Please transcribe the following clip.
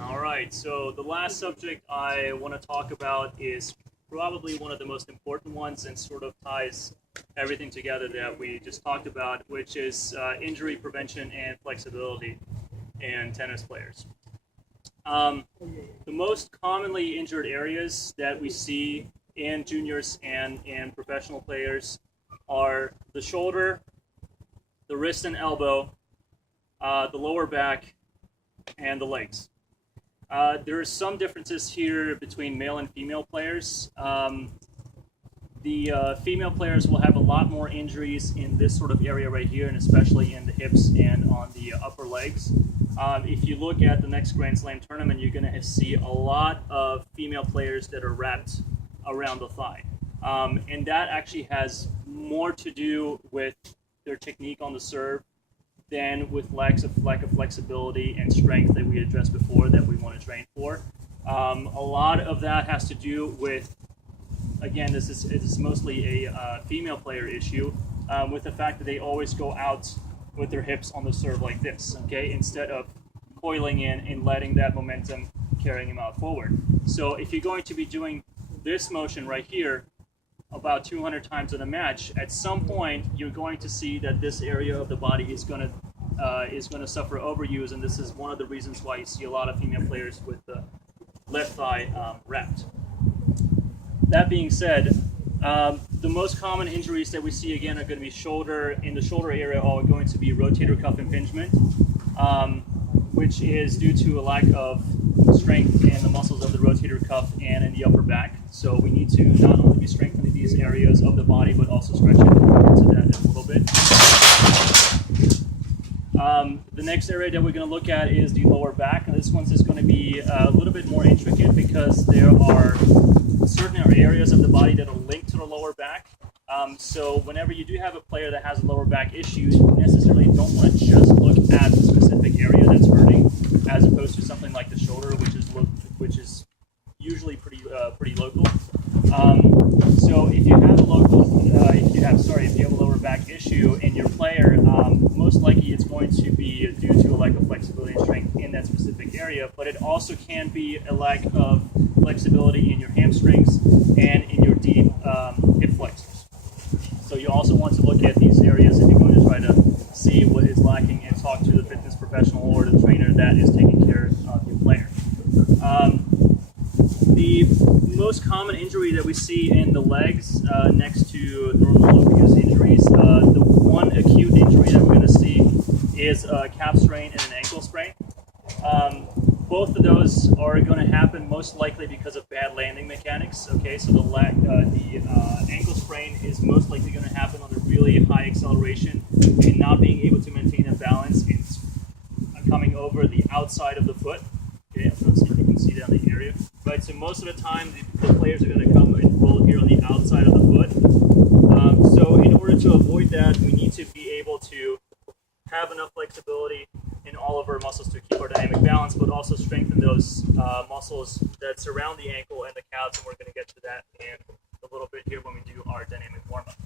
All right, so the last subject I want to talk about is probably one of the most important ones and sort of ties everything together that we just talked about, which is injury prevention and flexibility in tennis players. Um, the most commonly injured areas that we see in juniors and in professional players are the shoulder, the wrist and elbow, the lower back, and the legs. There are some differences here between male and female players. The female players will have a lot more injuries in this sort of area right here, and especially in the hips and on the upper legs. If you look at the next Grand Slam tournament, you're going to see a lot of female players that are wrapped around the thigh. And that actually has more to do with their technique on the serve than with lack of flexibility and strength that we addressed before that we want to train for. A lot of that has to do with, again, this is mostly a female player issue, with the fact that they always go out with their hips on the serve like this, okay, instead of coiling in and letting that momentum carrying them out forward. So if you're going to be doing this motion right here about 200 times in a match, at some point you're going to see that this area of the body is going to suffer overuse, and this is one of the reasons why you see a lot of female players with the left thigh wrapped. That being said, the most common injuries that we see again are going to be shoulder. In the shoulder area are going to be rotator cuff impingement, which is due to a lack of strength in the muscles of the rotator cuff and in the upper back. So we need to not only be strengthening these areas of the body, but also stretching into that a little bit. The next area that we're going to look at is the lower back. And this one's just going to be a little bit more intricate because there are certain areas of the body that are linked to the lower back. So whenever you do have a player that has a lower back issue, you necessarily don't want to just look at the specific area that's hurting, as opposed to something like the shoulder, which is usually pretty local. So if you have if you have a lower back issue in your player, most likely it's going to be due to a lack of flexibility and strength in that specific area, but it also can be a lack of flexibility in your hamstrings and in your deep hip flexors. So you also want to look at these areas if you're going to try to see what is lacking and talk to the fitness professional or the trainer that is taking care of your player. The most common injury that we see in the legs, next to normal abuse injuries, the one acute injury that we're going to see is a calf strain and an ankle sprain. Both of those are going to happen most likely because of bad landing mechanics. Okay, so the ankle sprain is most likely going to happen on a really high acceleration and not being able to maintain a balance and coming over the outside of the foot. Okay, I'm going to see if you can see that in the area. Right, so most of the time the players are going to come and roll here on the outside of the foot. So in order to avoid that, we need to be able to have enough flexibility in all of our muscles to keep our dynamic balance, but also strengthen those muscles that surround the ankle and the calves, and we're going to get to that in a little bit here when we do our dynamic warm-up.